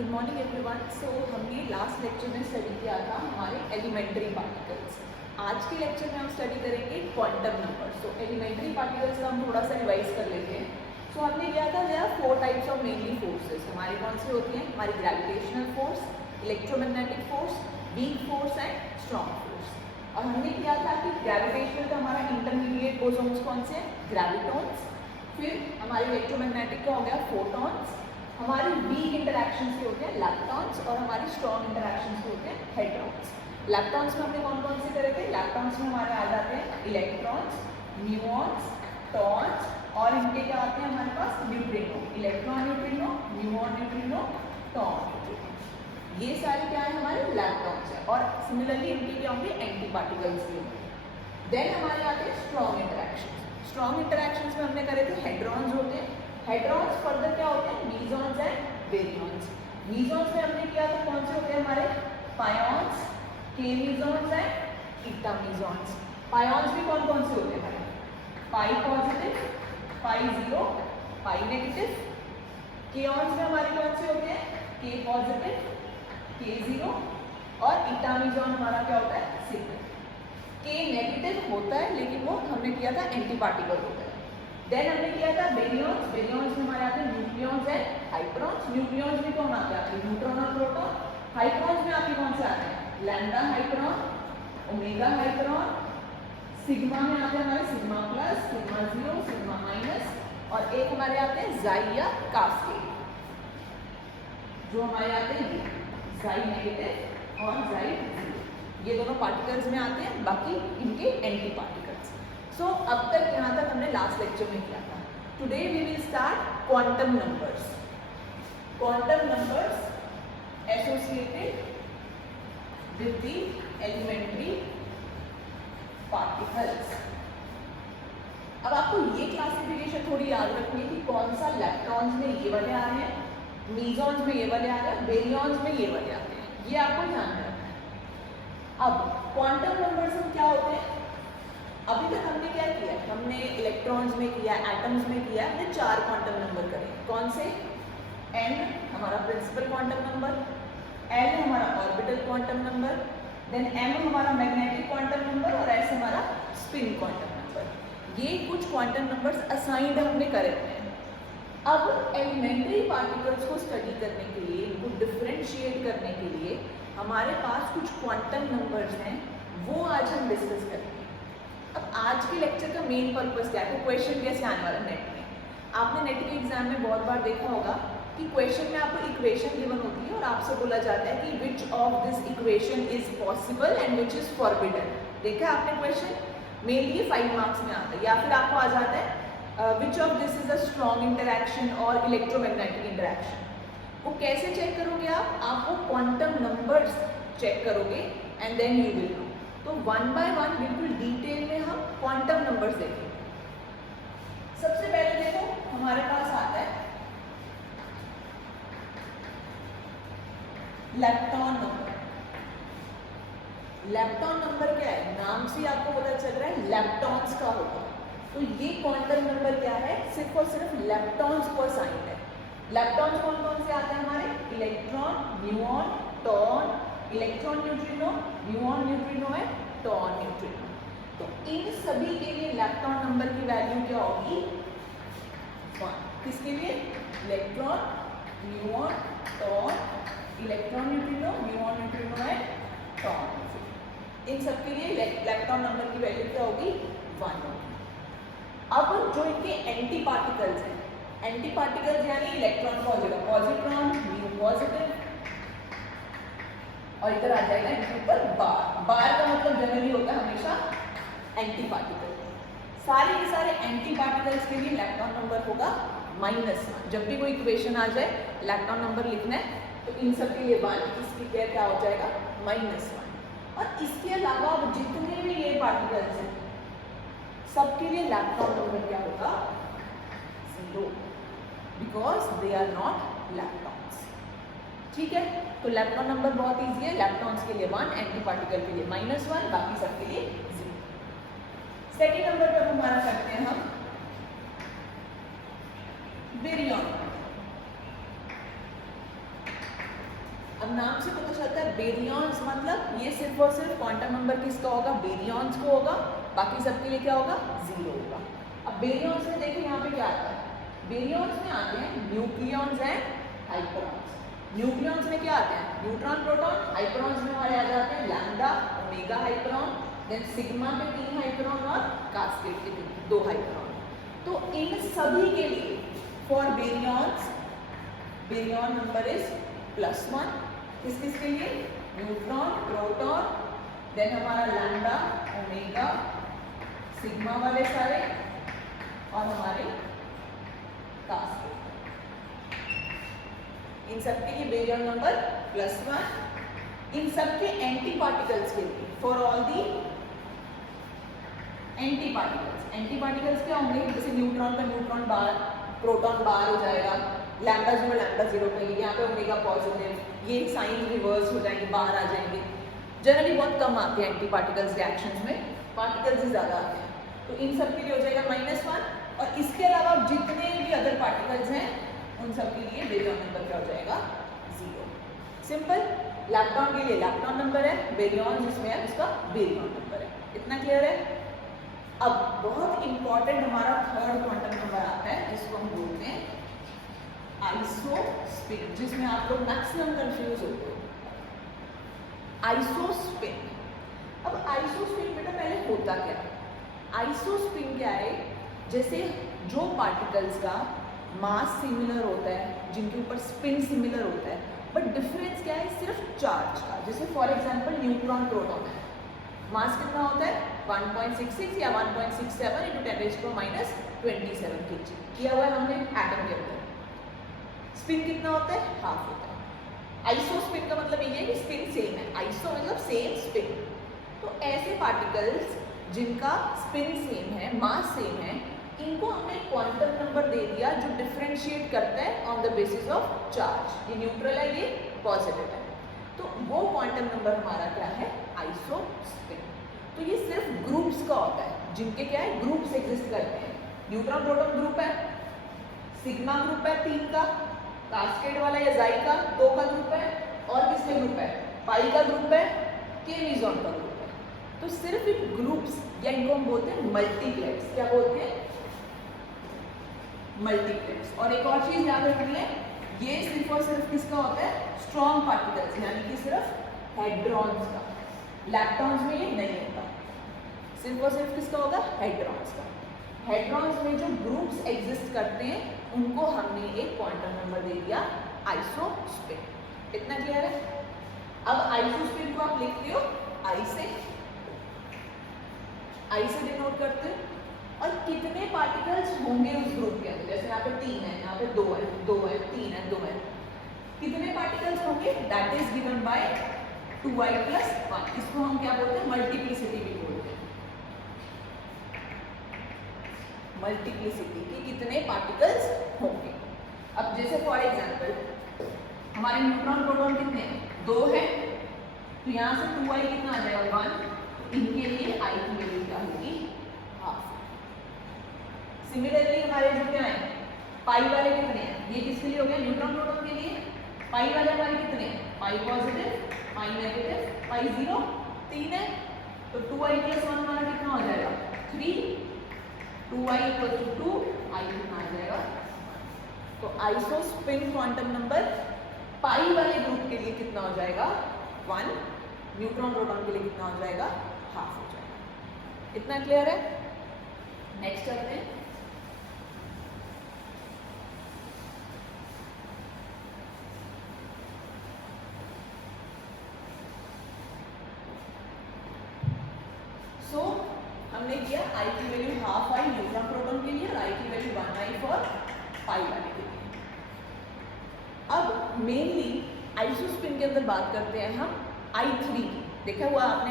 Good morning everyone. सो हमने last lecture में study किया था हमारे एलिमेंट्री पार्टिकल्स। आज के लेक्चर में हम स्टडी करेंगे क्वांटम नंबर। सो एलिमेंट्री पार्टिकल्स का हम थोड़ा सा रिवाइज कर लेते हैं। सो हमने किया था there are 4 types of mainly forces. हमारी कौन सी होती हैं? हमारी gravitational force, electromagnetic force, weak force and strong force. और हमने किया था कि ग्रेविटेशनल का हमारा इंटरमीडिएट बोसॉन्स कौन से हैं? ग्रेविटॉन्स। फिर हमारे इलेक्ट्रोमैग्नेटिक का हो गया फोटॉन्स। हमारी वीक इंटरैक्शंस के होते हैं लैप्टॉन्स और हमारी स्ट्रॉन्ग इंटरैक्शंस के होते हैं हेड्रॉन्स। लैप्टॉन्स में हमने कौन कौन से करे थे? लैप्टॉन्स में हमारे आ जाते हैं इलेक्ट्रॉन्स, न्यूऑन्स, टॉन्स और इनके क्या आते हैं हमारे पास? Neutrino. Electron neutrino, muon neutrino, tauon neutrino. ये सारे क्या है? हमारे लैप्टॉन्स है। और सिमिलरली इनके क्या होंगे? एंटी पार्टिकल्स भी होंगे। देन हमारे आते हैं स्ट्रॉन्ग इंटरैक्शंस। स्ट्रॉन्ग इंटरैक्शंस में हमने करे थे हेड्रॉन्स होते हैं। हेड्रॉन्स फर्दर क्या होते हैं? मीजॉन्स एंड बेरियॉन्स। मीजॉन्स में हमने किया था कौन से होते हैं हमारे? पायॉन्स, के मीजॉन्स एंड ईटा मीजॉन्स। पायॉन्स भी कौन कौन से होते हैं हमारे? पाई पॉजिटिव, पाई जीरो, पाई नेगेटिव। केऑन्स में हमारे कौन से होते हैं? के पॉजिटिव, के जीरो और ईटा मीजॉन हमारा क्या होता है? सिग्मा। के नेगेटिव होता है लेकिन वो हमने किया था एंटी पार्टिकल होता है। देन हमने किया था बेरियॉन्स। बेरियॉन्स में हमारे आते हैं न्यूक्लियॉन्स एंड हाइप्रॉन्स। न्यूक्लियॉन्स में कौन आते हैं? आपके न्यूट्रॉन और प्रोटॉन। हाइप्रॉन्स में आपके कौन से आते हैं? Lambda hyperon, omega hyperon. Sigma में आते हैं हमारे sigma plus, sigma zero, sigma minus और एक हमारे आते हैं जाई या कास्केड। जो हमारे आते हैं जाई नेगेटिव और जाई जीरो, ये दोनों पार्टिकल्स में आते हैं, बाकी इनके एंटी पार्टिकल्स। सो अब तक यहाँ तक हमने लास्ट लेक्चर में किया था। Today we will start quantum numbers. Quantum numbers associated with the elementary particles. अब आपको ये क्लासिफिकेशन थोड़ी याद रखनी है कि कौन सा लैप्टॉन्स में ये वाले आ रहे हैं, मीजॉन्स में ये वाले आ रहे हैं, बेरियॉन्स में ये वाले आते हैं। ये आपको ध्यान रखना है। अब क्वांटम नंबर्स में क्या होते हैं? अभी तक हमने क्या किया? हमने इलेक्ट्रॉन्स में किया, एटम्स में किया, हमने 4 क्वांटम नंबर करे। कौन से? n हमारा प्रिंसिपल क्वांटम नंबर, l हमारा orbital quantum number, then m हमारा मैग्नेटिक क्वांटम नंबर और s हमारा स्पिन क्वांटम नंबर। ये कुछ क्वांटम नंबर्स असाइंड हमने करे हुए हैं। अब एलिमेंट्री पार्टिकल्स को स्टडी करने के लिए, इनको डिफरेंशिएट करने के लिए हमारे पास कुछ क्वांटम नंबर्स हैं, वो आज हम डिस्कस करेंगे। अब आज के लेक्चर का मेन पर्पस क्या है? क्वेश्चन कैसे आने वाला नेट में? आपने नेट के एग्जाम में बहुत बार देखा होगा कि क्वेश्चन में आपको इक्वेशन गिवन होती है और आपसे बोला जाता है कि विच of this equation is possible and which is forbidden. देखा है आपने क्वेश्चन? मेनली ये 5 मार्क्स में आता है। या फिर आपको आ जाता है which of this is a strong interaction और इलेक्ट्रोमैग्नेटिक इंटरैक्शन। वो कैसे चेक करोगे आप वो क्वांटम नंबर्स चेक करोगे and then you will know. तो 1 बाय 1 बिल्कुल डिटेल में हम क्वांटम नंबर्स देखेंगे। सबसे पहले देखो हमारे पास आता है लेप्टॉन नंबर। लेप्टॉन नंबर क्या है? नाम से आपको पता चल रहा है लेप्टॉन्स का होगा। तो ये क्वांटम नंबर क्या है? सिर्फ और सिर्फ लेप्टॉन्स को असाइंड है। लेप्टॉन्स कौन कौन से आते हैं हमारे? Electron, muon, tauon, electron neutrino, muon neutrino है, टॉन न्यूट्रिनो। तो इन सभी के लिए लेप्टॉन नंबर की वैल्यू क्या होगी? 1। किसके लिए? Electron, muon, tauon, electron neutrino, muon neutrino है, टॉन। इन सब के लिए लेप्टॉन नंबर की वैल्यू क्या होगी? 1 होगी। अब जो इनके एंटी पार्टिकल्स हैं, एंटी पार्टिकल्स यानी इलेक्ट्रॉन का हो जाएगा पॉजिट्रॉन, न्यू पॉजिटिव और इधर आ जाएगा इनके ऊपर बार। बार का मतलब जनरली होता है हमेशा एंटी पार्टिकल। सारे के सारे एंटी पार्टिकल्स के लिए इलेक्ट्रॉन नंबर होगा -1। जब भी कोई इक्वेशन आ जाए इलेक्ट्रॉन नंबर लिखना है तो इन सब के लिए 1, इसकी क्या हो जाएगा? -1। और इसके अलावा जितने भी ये पार्टिकल्स हैं सबके लिए इलेक्ट्रॉन नंबर क्या होगा? 0, बिकॉज दे आर नॉट लैप्टॉन्स। ठीक है, तो इलेक्ट्रॉन नंबर बहुत इजी है। इलेक्ट्रॉन्स के लिए 1, एंटी पार्टिकल के लिए -1, बाकी सबके लिए 0। सेकेंड नंबर पर हमारा करते हैं हम बेरियॉन। अब नाम से पता चलता है बेरियंस मतलब ये सिर्फ और सिर्फ क्वांटम नंबर किसका होगा, बेरियंस को होगा, बाकी सबके लिए क्या होगा, 0 होगा। अब बेरियंस में देखिए यहाँ पे क्या आता है, बेरियंस में आते हैं न्यूक्लियॉन्स एंड हाइपरॉन्स। न्यूक्लियॉन्स में क्या आते हैं, न्यूट्रॉन प्रोटॉन, हाइपरॉन्स में हमारे आ जाते हैं लैम्डा ओमेगा हाइपरॉन, देन सिग्मा के 3 हाइपरॉन और कास्केड के 2 हाइपरॉन। तो इन सभी के लिए फॉर बेरियंस बेरियन नंबर इज +1। किस किस के लिए, न्यूट्रॉन प्रोटॉन, देन हमारा लैम्डा ओमेगा सिग्मा वाले सारे और हमारे कास्केड, इन सब के लिए बेरियन नंबर +1। इन सब के एंटी पार्टिकल्स के लिए for all the anti particles क्या होंगे, जैसे न्यूट्रॉन का न्यूट्रॉन बार, प्रोटॉन बार हो जाएगा, लैम्डा 0 कहेंगे, यहाँ पे ओमेगा पॉजिटिव, ये साइन रिवर्स हो जाएंगे, बाहर आ जाएंगे। जनरली बहुत कम आते हैं एंटी पार्टिकल्स रिएक्शंस में, पार्टिकल्स ही ज़्यादा आते हैं। तो इन सब के लिए हो जाएगा -1 और इसके अलावा जितने भी अदर पार्टिकल्स हैं उन सब के लिए बेरियन नंबर क्या हो जाएगा, 0। सिंपल। लैप्टॉन के लिए लैप्टॉन नंबर है, बेरियन जिसमें है उसका बेरियन नंबर है। इतना क्लियर है। अब बहुत इंपॉर्टेंट हमारा थर्ड क्वांटम नंबर आता है जिसको हम बोलते हैं आइसोस्पिन, जिसमें आप लोग मैक्सिमम कंफ्यूज होते हो। आइसोस्पिन। अब आइसोस्पिन बेटा पहले होता क्या है, आइसोस्पिन क्या है, जैसे जो पार्टिकल्स का मास सिमिलर होता है, जिनके ऊपर स्पिन सिमिलर होता है, बट डिफरेंस क्या है, सिर्फ चार्ज का। जैसे फॉर एग्जांपल न्यूट्रॉन प्रोटॉन है, मास कितना होता है 1.66 या 1.67 × 10⁻27 kg किया हुआ है हमने एटम के अंदर। स्पिन कितना होता है, हाफ होता है। आइसोस्पिन का मतलब ये है कि स्पिन सेम है, आइसो मतलब सेम, स्पिन। तो ऐसे पार्टिकल्स जिनका स्पिन सेम है, मास सेम है, इनको हमने क्वांटम नंबर दे दिया जो डिफरेंशिएट करता है on the basis of charge. ये न्यूट्रल है, ये पॉजिटिव है, तो वो क्वांटम नंबर हमारा क्या है, आइसोस्पिन। तो ये सिर्फ ग्रुप्स का होता है, जिनके क्या है, ग्रुप्स एग्जिस्ट करते हैं। न्यूट्रॉन प्रोटॉन ग्रुप है, सिग्मा ग्रुप है 3 का, कास्केड वाला या जाई का 2 का ग्रुप है, और किसका ग्रुप है, पाई का ग्रुप है, के मीजॉन का ग्रुप है। तो सिर्फ इन ग्रुप्स, या इनको हम बोलते हैं मल्टीप्लेक्स। क्या बोलते हैं, मल्टीप्लेक्स। और एक और चीज याद रखनी है, ये सिर्फ और सिर्फ किसका होता है, स्ट्रॉन्ग पार्टिकल्स, यानी कि सिर्फ हेड्रॉन्स का। लैप्टॉन्स में ये नहीं होता, सिर्फ और सिर्फ किसका होगा, हेड्रॉन्स का। हेड्रॉन्स में जो ग्रुप्स एग्जिस्ट करते हैं उनको हमने एक क्वांटम नंबर दे दिया आइसोस्पिन। इतना क्लियर है। अब आइसोस्पिन को आप लिखते हो आई से डिनोट करते हो, और कितने पार्टिकल्स होंगे उस ग्रुप के अंदर, जैसे यहाँ पे 3 है, यहाँ पे 2 है, 3 है, 2 है, कितने पार्टिकल्स होंगे, that is given by 2i + 1। इसको हम क्या बोलते हैं, मल्टीप्लिसिटी भी बोलते हैं। मल्टीप्लिसिटी कि कितने पार्टिकल्स होंगे। अब जैसे फॉर एग्जांपल हमारे न्यूट्रॉन प्रोटॉन कितने हैं, 2 है, तो यहाँ से 2i कितना आ जाएगा, 1। इनके लिए i की वैल्यू क्या होगी, हाफ। सिमिलरली हमारे जो क्या है, पाई वाले कितने हैं, ये किसके लिए हो गया, न्यूट्रॉन प्रोटॉन के लिए। पाई वाले हमारे कितने हैं, पाई पॉजिटिव, पाई नेगेटिव, पाई 0, 3 है, तो 2i + 1 हमारा कितना हो जाएगा, 3। 2i = 2, i कितना आ जाएगा। तो आइसोस्पिन क्वांटम नंबर पाई वाले ग्रुप के लिए कितना हो जाएगा, 1। न्यूट्रॉन प्रोटॉन के लिए कितना हो जाएगा, हाफ हो जाएगा। इतना क्लियर है। नेक्स्ट करते हैं। सो हमने किया i की value half I neutron proton के लिए, और i की वैल्यू 1i फॉर पाई वाले के लिए। अब मेनली आइसोस्पिन के अंदर बात करते हैं हम I3 की। देखा हुआ आपने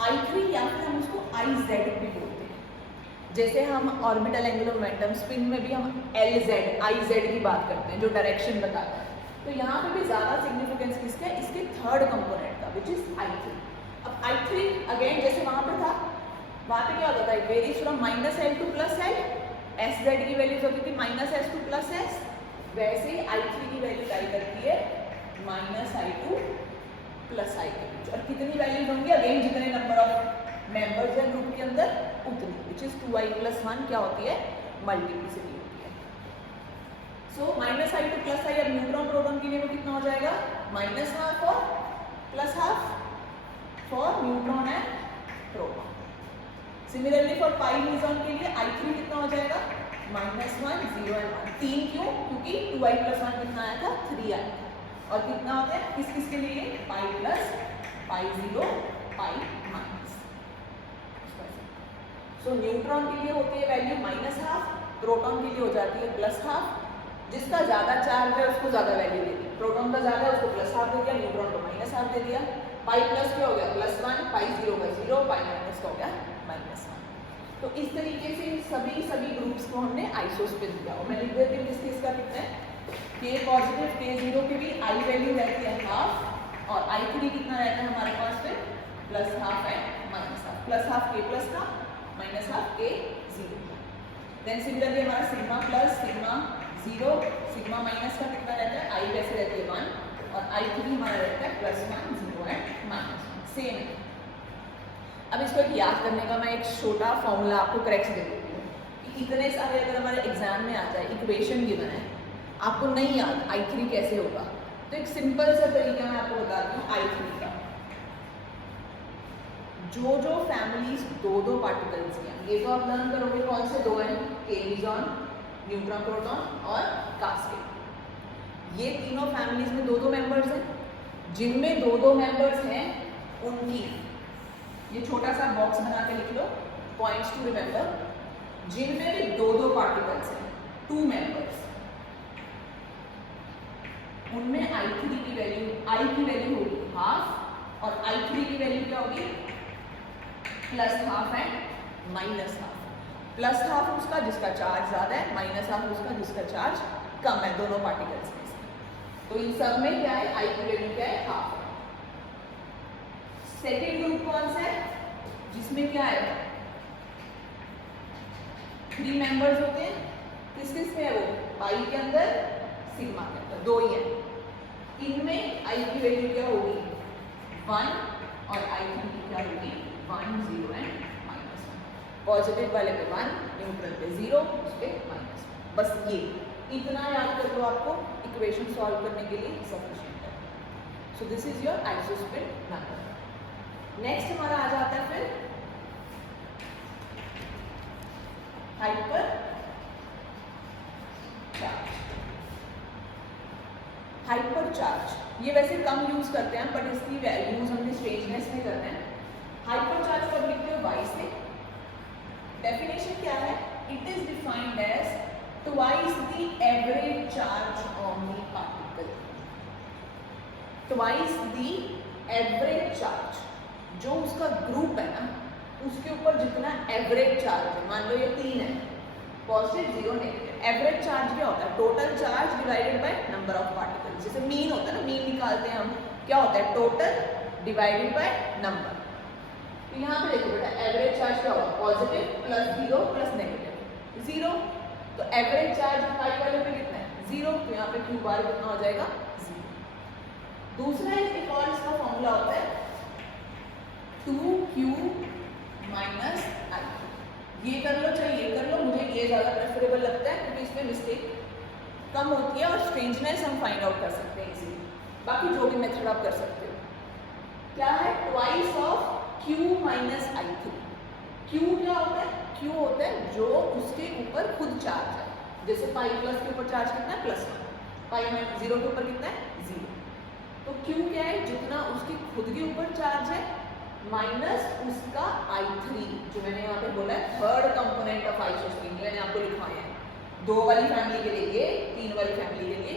I3 या फिर हम उसको IZ भी बोलते हैं। जैसे हम ऑर्बिटल एंगुलर मोमेंटम स्पिन में भी हम LZ IZ की बात करते हैं, जो डायरेक्शन बताता है। तो यहाँ पे भी ज़्यादा सिग्निफिकेंस किसका है, इसके थर्ड कंपोनेंट का, विच इज I3। अब I3 अगेन जैसे वहाँ पे था, वहाँ पे क्या होता था, varies from -L to +L, SZ की वैल्यूज होती थी -S to +S, वैसे ही I3 की वैल्यू टाई करती है -I 2 प्लस I के बीच। और कितनी वैल्यूज होंगी? अगेन जितने नंबर ऑफ मेंबर्स हैं ग्रुप के अंदर उतनी, विच इज 2I + 1 क्या होती है? मल्टीप्लिसिटी होती है। सो -I to +I, अब न्यूट्रॉन प्रोटॉन के लिए वो कितना हो जाएगा? -1/2 और +1/2 for neutron and proton. Similarly for pi neutron के लिए I3 कितना हो जाएगा? -1 0 और 1। 3 क्यों? क्योंकि 2I + 1 कितना आया था? 3 आया था। और कितना होता है किस किस के लिए? पाई प्लस, पाई 0, पाई माइनस। सो न्यूट्रॉन के लिए होती है वैल्यू -1/2, प्रोटॉन के लिए हो जाती है +1/2। जिसका ज्यादा चार्ज है उसको ज्यादा वैल्यू दे दी, प्रोटॉन का ज्यादा है उसको +1/2 दे दिया, न्यूट्रॉन को -1/2 दे दिया। पाई प्लस क्या हो गया? +1, पाई 0 का 0, पाई माइनस का हो गया -1। तो इस तरीके से सभी ग्रुप्स को हमने आइसोस्पिन दिया। और मैं लिख देती हूँ किस किस का कितना है। K पॉजिटिव, K0 के भी I वैल्यू रहती है 1/2 और I3 कितना रहता है हमारे पास फिर? +1/2 एंड -1/2। +1/2 K प्लस का, -1/2 K0 का। देन सिमिलरली हमारा sigma plus, sigma 0, sigma minus का कितना रहता है? I वैसे रहती है 1 और I3 हमारा रहता है +1, 0 एंड -1। सेम है। अब इसको एक याद करने का मैं एक छोटा फॉर्मूला आपको करेक्ट दे देती हूँ कि इतने सारे अगर हमारे एग्जाम में आ जाए, इक्वेशन गिवन है, आपको नहीं याद I3 कैसे होगा, तो एक सिंपल सा तरीका मैं आपको बताती हूँ I3 का। जो फैमिलीज दो पार्टिकल्स हैं, ये तो आप लर्न करोगे कौन से दो हैं? के-मीज़ॉन, न्यूट्रॉन प्रोटॉन और कास्केड। ये तीनों फैमिलीज में दो मेंबर्स हैं। जिनमें दो मेंबर्स हैं उनकी ये छोटा सा बॉक्स बना के लिख लो, पॉइंट्स टू रिमेंबर। जिनमें भी दो पार्टिकल्स हैं, 2 मेंबर्स, उनमें I3 की वैल्यू, I की वैल्यू होगी 1/2 और I3 की वैल्यू क्या होगी? +1/2 एंड -1/2। +1/2 उसका जिसका चार्ज ज्यादा है, -1/2 उसका जिसका चार्ज कम है, दोनों पार्टिकल्स में से। तो इन सब में क्या है? I की वैल्यू क्या है? 1/2। सेकेंड ग्रुप कौन सा है? जिसमें क्या है? 3 मेंबर्स होते हैं। किस किस में है वो? पाई के अंदर, सिग्मा के अंदर, 2 ही है। इनमें I की वैल्यू क्या होगी? 1 और I3 की क्या होगी? 1, 0 एंड -1। पॉजिटिव वाले पे 1, न्यूट्रल पे 0, उस पे -1। बस ये इतना याद कर लो, आपको इक्वेशन सॉल्व करने के लिए सफिशिएंट है। So this is your isospin number. Next हमारा आ जाता है फिर हाइपर चार्ज। हाइपर चार्ज ये वैसे कम यूज करते हैं, बट इसकी यूज हमने स्ट्रेंजनेस में करना है। हाइपर चार्ज को लिखते हो Y से। डेफिनेशन क्या है? It is defined as twice the average charge on the particle. Twice the average charge, जो उसका ग्रुप है ना, उसके ऊपर जितना एवरेज चार्ज है, मान लो ये 3 है, पॉजिटिव 0 नेगेटिव। एवरेज चार्ज क्या होता है? Total charge divided by number of particles. जैसे मीन होता है ना, मीन निकालते हैं हम, क्या होता है? Total divided by number. तो यहाँ पे देखो बेटा, एवरेज चार्ज क्या होगा? Positive +0 + negative 0। तो एवरेज चार्ज पाई वाले पे कितना है? 0। तो यहाँ पे क्यू बार कितना हो जाएगा? 0। दूसरा एक और इसका फॉर्मूला होता है 2Q - I। ये कर लो चाहे ये कर लो, मुझे ये ज़्यादा प्रेफरेबल लगता है क्योंकि इसमें मिस्टेक कम होती है और स्ट्रेंजनेस हम फाइंड आउट कर सकते हैं इजीली। बाकी जो भी मेथड आप कर सकते हो। क्या है? Twice of Q - I3। Q क्या होता है? Q होता है जो उसके ऊपर खुद चार्ज है। जैसे पाई प्लस के ऊपर चार्ज कितना है? +1। पाई -0 के ऊपर कितना है? 0। तो Q क्या है? जितना उसके खुद के ऊपर चार्ज है माइनस उसका I3, जो मैंने यहाँ पे बोला है थर्ड कंपोनेंट ऑफ आइसोस्पिन। मैंने आपको लिखवाया है 2 वाली फैमिली के लिए, 3 वाली फैमिली के लिए।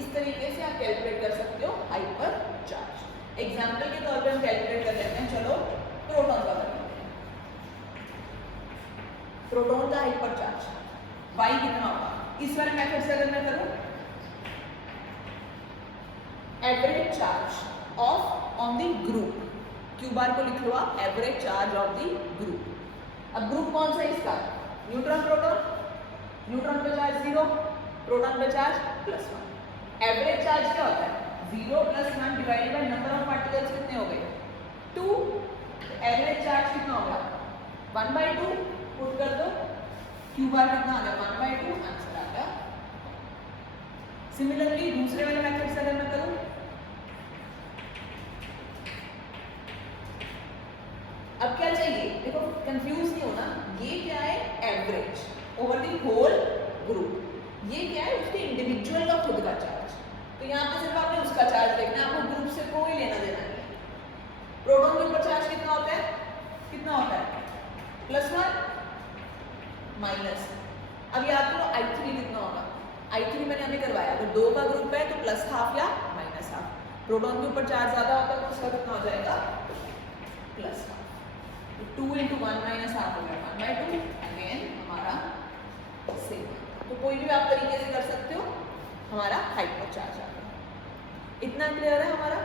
इस तरीके से आप कैलकुलेट कर सकते हो हाइपर चार्ज। एग्जाम्पल के तौर पे हम कैलकुलेट कर लेते हैं। चलो प्रोटॉन का कर लेते हैं। प्रोटॉन का हाइपर चार्ज Y कितना होगा? इस वाले मेथड से अगर मैं करूं, average charge of on the group, Q bar को लिख लो आप, average charge of the group. अब ग्रुप कौन सा है इसका? Neutron proton. न्यूट्रॉन पे चार्ज 0, प्रोटॉन पे चार्ज +1। एवरेज चार्ज क्या होता है? 0 + 1 divided by number of particles कितने हो गए 2। एवरेज चार्ज कितना होगा 1/2 पुट कर दो q बार कितना आ गया 1/2 आंसर आ गया। सिमिलरली दूसरे वाले मेथड से अगर मैं करूं अब क्या चाहिए देखो कंफ्यूज नहीं होना ये क्या है average over the whole group ये क्या है उसके इंडिविजुअल का खुद का चार्ज तो यहाँ पे सिर्फ आपने उसका चार्ज देखना है आपको ग्रुप से कोई लेना देना नहीं है। प्रोटॉन के ऊपर चार्ज कितना होता है +1 माइनस अब याद करो I3 कितना होगा I3 मैंने अभी करवाया अगर 2 का ग्रुप है तो +½ या -½ प्रोटॉन के ऊपर चार्ज ज्यादा होता है तो उसका कितना हो जाएगा +½ 2 × 1 - ½ हो गया 1/2 अगेन हमारा सेम तो कोई भी आप तरीके से कर सकते हो हमारा हाइपर चार्ज आ गया। इतना क्लियर है हमारा